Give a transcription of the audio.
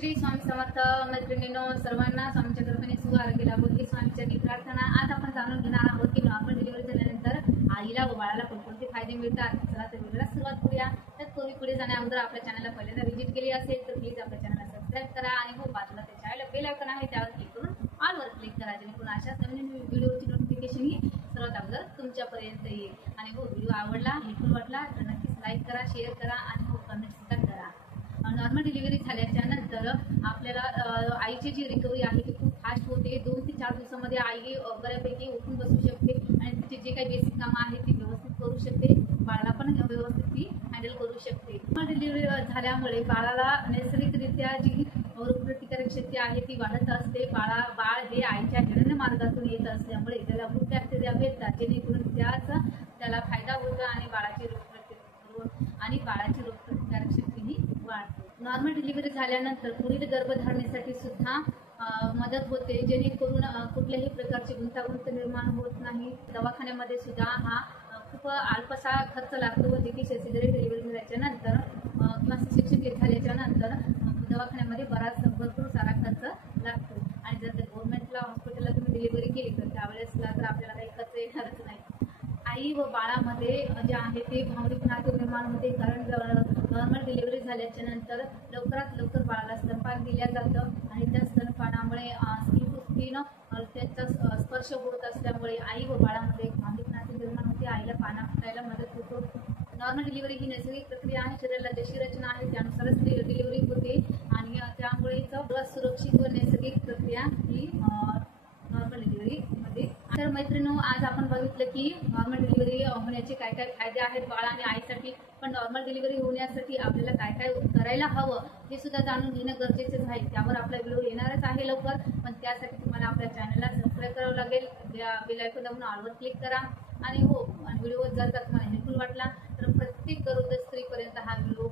श्री स्वामी समर्थ मैत्रिणींनो, सर्वांना स्वामींच्या कृपेने सुआरोग्य लाभो ही स्वामींची प्रार्थना। आज आपण जाणून घेणार आहोत की नॉर्मल डिलिव्हरी झाल्यानंतर आईला व बाळाला कोणकोणते फायदे मिळतात। चला तर व्हिडिओला सुरुवात करूया। तर तुम्ही पुढे जाण्या अगोदर आपल्या चॅनलला पहिल्यांदा व्हिजिट केली असेल तर प्लीज आपल्या चॅनलला सबस्क्राइब करा आणि हो बाजूला त्या चॅनलला बेल आयकॉन आहे त्यावर क्लिक करून ऑल वर क्लिक करा, जेणेकरून अशाच नवीन व्हिडिओची नोटिफिकेशन ही सर्वात अगोदर तुमच्यापर्यंत येईल। आणि हो व्हिडिओ आवडला हेल्पफुल वाटला तर नक्कीच लाईक करा, शेअर करा आणि हो कमेंट सुद्धा करा। नॉर्मल डिलिव्हरी झाल्याच्या नंतर आपल्याला आईची जी रिकव्हरी आहे ती खूप फास्ट होते। 2 ते 4 दिवसामध्ये आई बऱ्यापैकी उठून बसू शकते आणि तिचे जे काही बेसिक कामं आहेत ती व्यवस्थित करू शकते। बाळाला पण व्यवस्थित ती हँडल करू शकते। नॉर्मल डिलिव्हरी झाल्यामुळे बाळाला नैसर्गिकरित्या जी रोगप्रतिकारक शक्ती आहे ती वाढत असते। बाळ हे आईच्या हिरण्य मार्गातून येत असल्यामुळे त्याला गुड बॅक्टेरिया भेटतात, जेणेकरून त्याला फायदा होतो आणि बाळाची रोगप्रतिकारक शक्ती ही वाढते। नॉर्मल डिलिव्हरी झाल्यानंतर पुढील गर्भधारणेसाठी सुद्धा मदत होते, जेणेकरून कुठल्याही प्रकारची गुंतागुंत निर्माण होत नाही। दवाखान्यामध्ये सुद्धा हा खूप अल्पसा खर्च लागतो, जे की सिझेरियन डिलिव्हरी झाल्याच्या नंतर किंवा सेक्शन झाल्याच्या नंतर दवाखान्यामध्ये भरपूर सारा खर्च लागतो। आणि जर गव्हर्नमेंटला हॉस्पिटलला तुम्ही डिलिव्हरी केली तर त्यावेळेसला तर आपल्याला काही खर्च येणारच नाही। आई व बाळामध्ये जे आहे ते भावनिक नाते निर्माण होते, कारण नॉर्मल डिलिव्हरी झाल्याच्या नंतर लवकरात लवकर बाळाला स्तनपान दिल्या जातं आणि त्या स्तनपानामुळे स्किन टू स्किन त्यांचा स्पर्श होत असल्यामुळे आई व बाळामध्ये भावनिक नाते निर्माण होते, आईला पाना फुटायला मदत होतो। नॉर्मल डिलिव्हरी ही नैसर्गिक प्रक्रिया आहे, शरीराला जशी रचना आहे त्यानुसारच डिलिव्हरी होते आणि त्यामुळे सुरक्षित व नैसर्गिक प्रक्रिया ही नॉर्मल डिलिव्हरी मध्ये। तर मैत्रिणींनो, आज आपण बघितलं की नॉर्मल डिलिव्हरी होण्याचे काय काय फायदे आहेत बाळ आणि आईसाठी। पण नॉर्मल डिलिव्हरी होण्यासाठी आपल्याला काय काय करायला हवं हे सुद्धा जाणून घेणं गरजेचं आहे। त्यावर आपला व्हिडिओ येणारच आहे लवकर, पण त्यासाठी तुम्हाला आपल्या चॅनलला सबस्क्राईब करावं लागेल, बेल आयकॉन दाबून ऑल वर क्लिक करा। आणि हो व्हिडिओ जर का तुम्हाला हेल्पफुल वाटला तर प्रत्येक गरोदर स्त्रीपर्यंत हा व्हिडिओ